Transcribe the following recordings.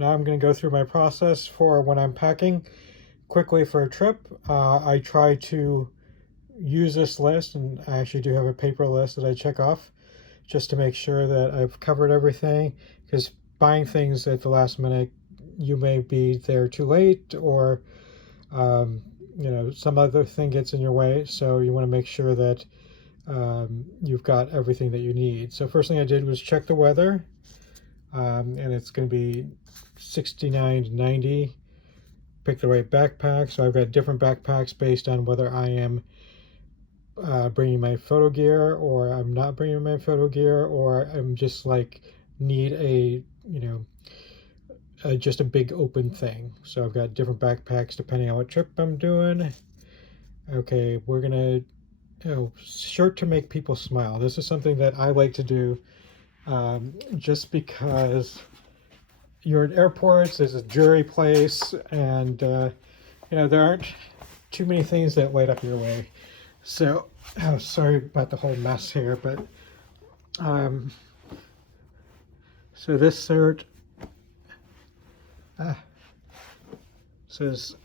now I'm going to go through my process for when I'm packing quickly for a trip. I try to use this list, and I actually do have a paper list that I check off just to make sure that I've covered everything, because buying things at the last minute, you may be there too late, or some other thing gets in your way, so you want to make sure that you've got everything that you need. So first thing I did was check the weather, and it's going to be 69 to 90. Pick the right backpack. So I've got different backpacks based on whether I am bringing my photo gear, or I'm not bringing my photo gear, or I'm just like need a just a big open thing. So I've got different backpacks depending on what trip I'm doing. Okay, we're gonna shirt to make people smile. This is something that I like to do, just because you're at airports, there's a jewelry place, and there aren't too many things that light up your way. So sorry about the whole mess here, but so this shirt says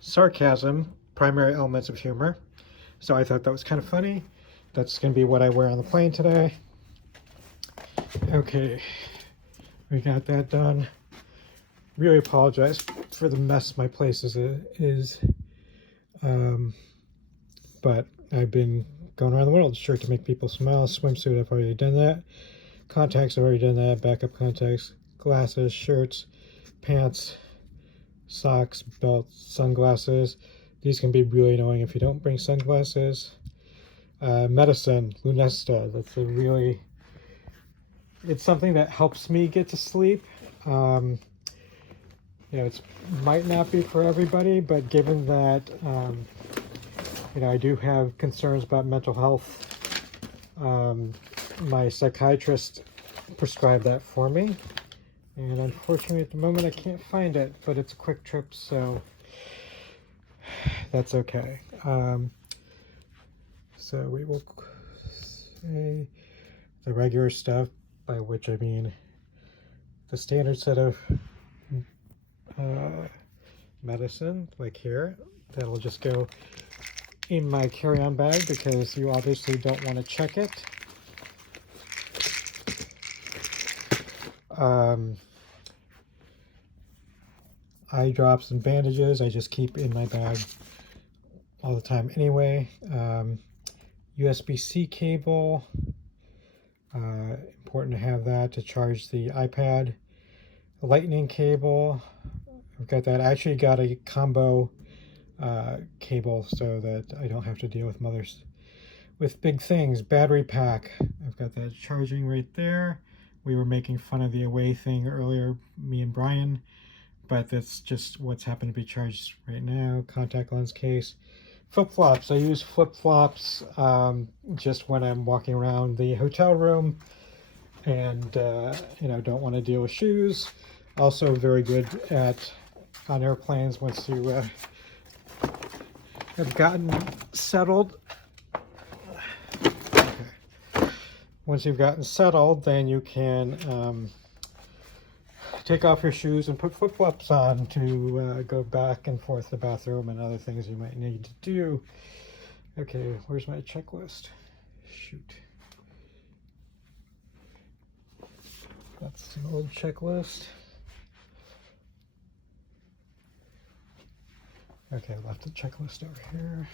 sarcasm, primary elements of humor. So I thought that was kind of funny. That's going to be what I wear on the plane today. Okay, we got that done. Really apologize for the mess my place is. But I've been going around the world. Shirt to make people smile. Swimsuit, I've already done that. Contacts, I've already done that. Backup contacts. Glasses, shirts, pants, socks, belts, sunglasses. These can be really annoying if you don't bring sunglasses. Medicine, Lunesta. It's something that helps me get to sleep. It might not be for everybody, but given that I do have concerns about mental health, my psychiatrist prescribed that for me, and unfortunately at the moment I can't find it, but it's a quick trip, so that's okay. So we will say the regular stuff, by which I mean the standard set of medicine, like here. That'll just go in my carry-on bag because you obviously don't want to check it. Eye drops and bandages I just keep in my bag all the time anyway. USB-C cable, important to have that to charge the iPad. Lightning cable, I've got that. I actually got a combo cable so that I don't have to deal with big things. Battery pack, I've got that charging right there. We were making fun of the Away thing earlier, me and Brian, but that's just what's happened to be charged right now. Contact lens case. Flip-flops, I use flip-flops just when I'm walking around the hotel room and don't want to deal with shoes. Also very good on airplanes once you have gotten settled. Okay. Once you've gotten settled, then you can take off your shoes and put flip-flops on to go back and forth to the bathroom and other things you might need to do. Okay, where's my checklist? Shoot. That's an old checklist. Okay, I left the checklist over here.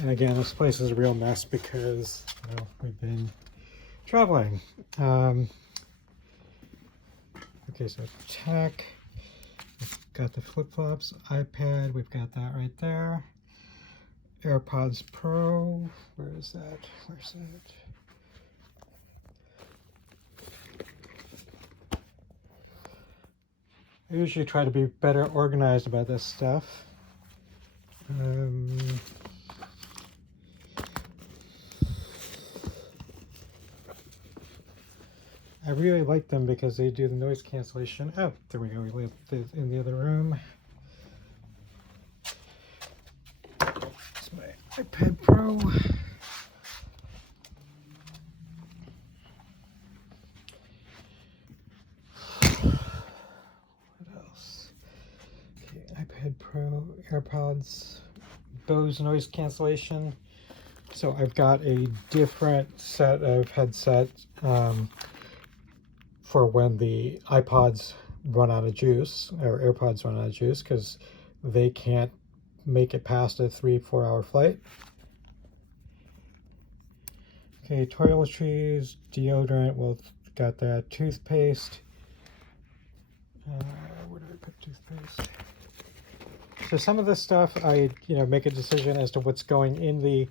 And again, this place is a real mess because we've been traveling. Okay, so tech, we've got the flip-flops, iPad, we've got that right there. AirPods Pro, where is that? Where's that? I usually try to be better organized about this stuff. I really like them because they do the noise cancellation. Oh, there we go. We live in the other room. It's my iPad Pro. AirPods, Bose noise cancellation. So I've got a different set of headsets for when the iPods run out of juice, or AirPods run out of juice, because they can't make it past a 3-4 hour flight. Okay, toiletries, deodorant, well, got that. Toothpaste. Where did I put toothpaste? So some of this stuff, I make a decision as to what's going in the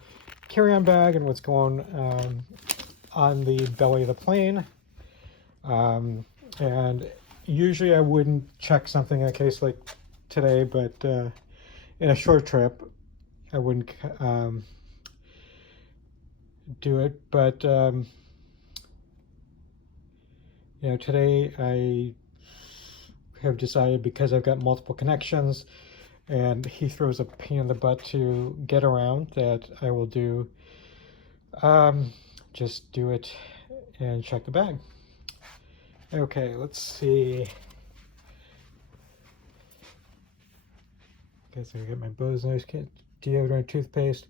carry-on bag and what's going on the belly of the plane. And usually I wouldn't check something in a case like today, but in a short trip, I wouldn't do it. But today I have decided, because I've got multiple connections and Heathrow's a pain in the butt to get around, that I will do just do it and check the bag. Okay, let's see. Okay, so I get my Bose noise kit, deodorant, toothpaste.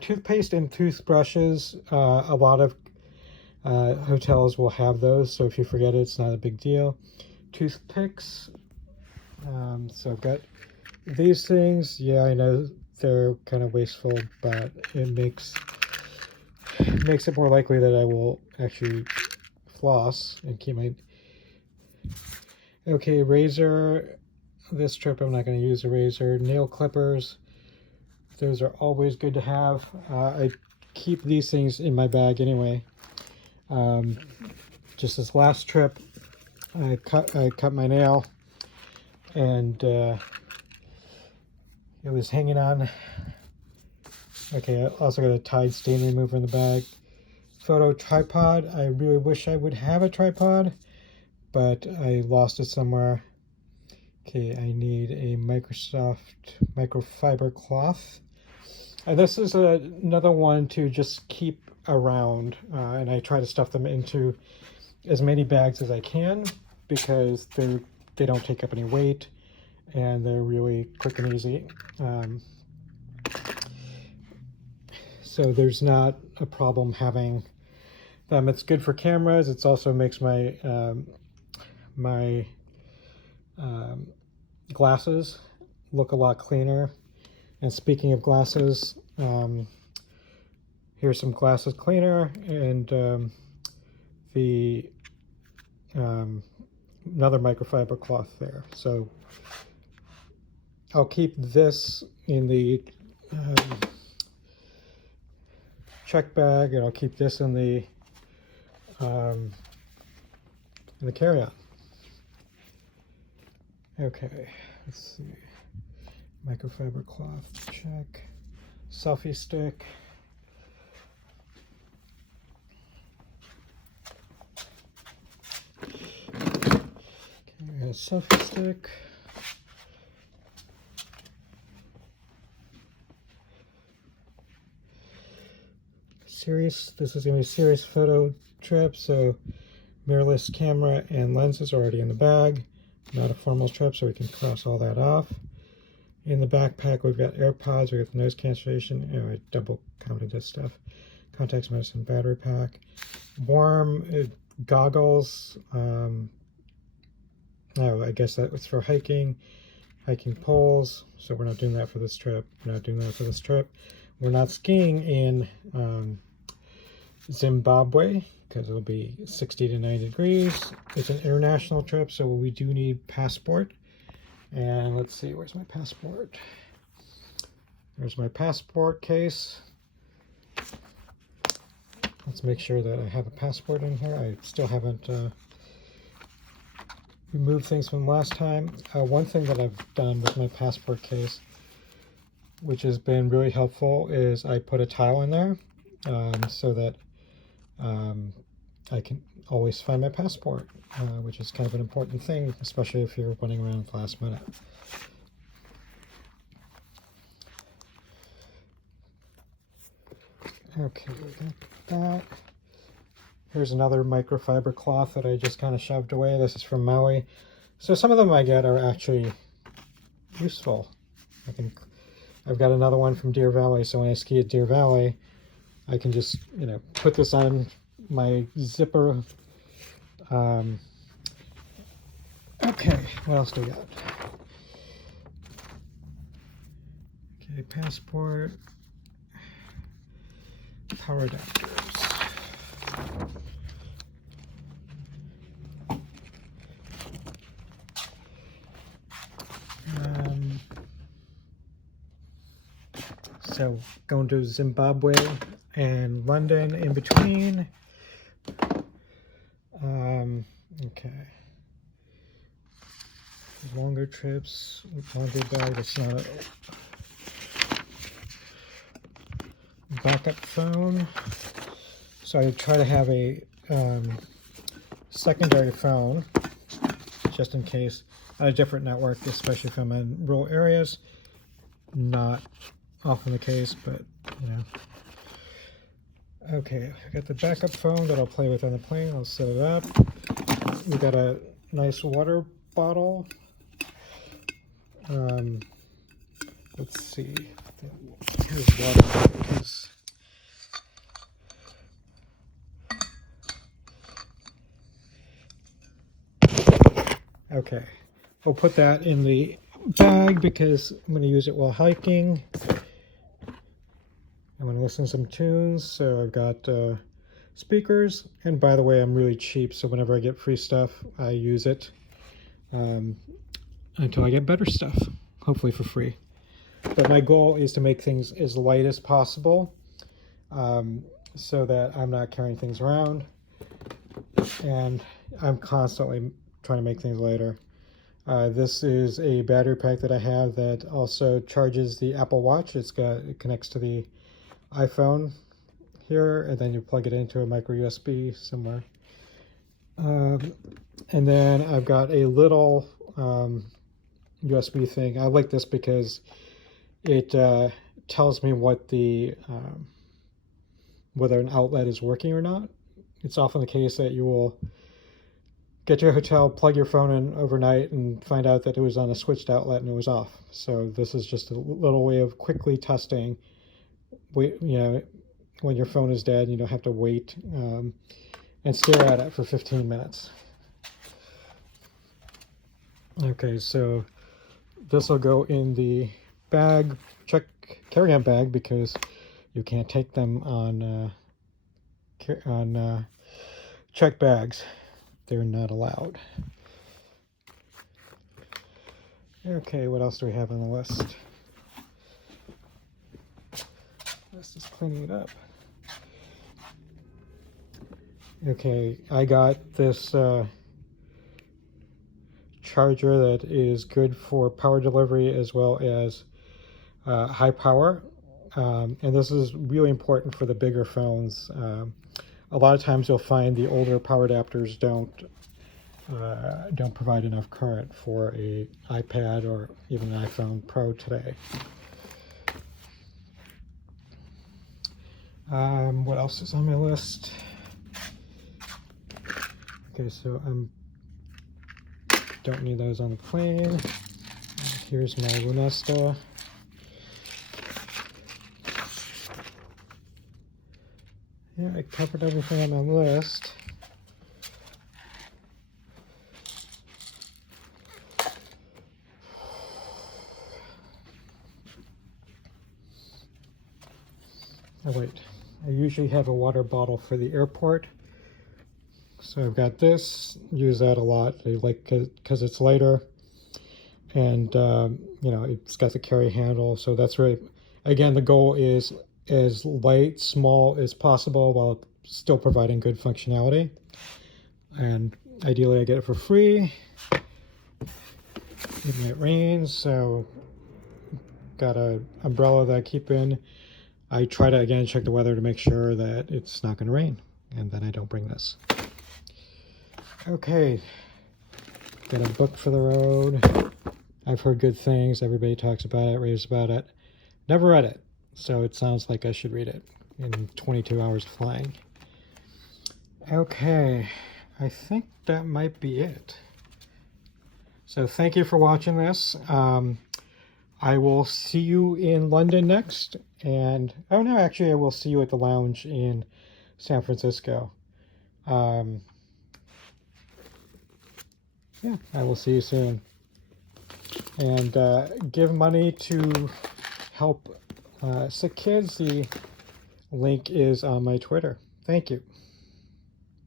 Toothpaste and toothbrushes, a lot of hotels will have those, so if you forget it, it's not a big deal. Toothpicks. So I've got these things. Yeah, I know they're kind of wasteful, but it makes it more likely that I will actually floss and keep my... Okay, razor. This trip I'm not going to use a razor. Nail clippers. Those are always good to have. I keep these things in my bag anyway. Just this last trip, I cut my nail, and it was hanging on. Okay, I also got a Tide stain remover in the bag. Photo tripod. I really wish I would have a tripod, but I lost it somewhere. Okay, I need a Microsoft microfiber cloth. And this is another one to just keep around, and I try to stuff them into as many bags as I can, because they don't take up any weight and they're really quick and easy. So there's not a problem having them. It's good for cameras. It also makes my glasses look a lot cleaner. And speaking of glasses, here's some glasses cleaner, and another microfiber cloth there. So I'll keep this in the check bag, and I'll keep this in the carry-on. Okay, let's see. Microfiber cloth, check. Selfie stick. Okay, we got a selfie stick. This is going to be a serious photo trip, so mirrorless camera and lenses are already in the bag. Not a formal trip, so we can cross all that off. In the backpack, we've got AirPods, we've got the noise cancellation, I double counted this stuff. Contacts, medicine, battery pack. Warm goggles. Oh, I guess that was for hiking poles, so we're not doing that for this trip. We're not skiing in Zimbabwe, because it'll be 60 to 90 degrees. It's an international trip, so we do need passport. And let's see, where's my passport? There's my passport case. Let's make sure that I have a passport in here. I still haven't removed things from last time. One thing that I've done with my passport case, which has been really helpful, is I put a tile in there so that I can always find my passport, which is kind of an important thing, especially if you're running around last minute. Okay, we got that. Here's another microfiber cloth that I just kind of shoved away. This is from Maui. So some of them I get are actually useful. I've got another one from Deer Valley, so when I ski at Deer Valley, I can just, put this on my zipper. Okay, what else do we got? Okay, passport, power adapters. So going to Zimbabwe and London in between. Okay. Longer trips, longer bag. It's not a backup phone. So I try to have a secondary phone just in case on a different network, especially if I'm in rural areas. Not often the case, but Okay, I got the backup phone that I'll play with on the plane. I'll set it up. We got a nice water bottle. Let's see. Here's water bottles. Okay, I'll put that in the bag because I'm going to use it while hiking. I'm going to listen to some tunes, so I've got speakers, and by the way, I'm really cheap, so whenever I get free stuff, I use it until I get better stuff, hopefully for free. But my goal is to make things as light as possible so that I'm not carrying things around, and I'm constantly trying to make things lighter. This is a battery pack that I have that also charges the Apple Watch. It connects to the iPhone here, and then you plug it into a micro USB somewhere. And then I've got a little USB thing. I like this because it tells me what whether an outlet is working or not. It's often the case that you will get to a hotel, plug your phone in overnight, and find out that it was on a switched outlet and it was off. So this is just a little way of quickly testing. When your phone is dead, you don't have to wait and stare at it for 15 minutes. Okay, so this will go in the bag, carry-on bag, because you can't take them on check bags. They're not allowed. Okay, what else do we have on the list? Let's just cleaning it up. Okay, I got this charger that is good for power delivery as well as high power. And this is really important for the bigger phones. A lot of times you'll find the older power adapters don't provide enough current for an iPad or even an iPhone Pro today. What else is on my list? Okay, so don't need those on the plane. Here's my Lunesta. Yeah, I covered everything on my list. Oh wait, I usually have a water bottle for the airport. So I've got this, use that a lot. I like because it's lighter, and it's got the carry handle. So that's really, again, the goal is as light, small as possible while still providing good functionality. And ideally, I get it for free. Even it rains, so got an umbrella that I keep in. I try to again check the weather to make sure that it's not going to rain, and then I don't bring this. Okay, got a book for the road. I've heard good things. Everybody talks about it, raves about it. Never read it, so it sounds like I should read it in 22 hours of flying. Okay, I think that might be it. So thank you for watching this. I will see you in London next. And, oh no, actually, I will see you at the lounge in San Francisco. Yeah, I will see you soon. And give money to help sick kids. The link is on my Twitter. Thank you.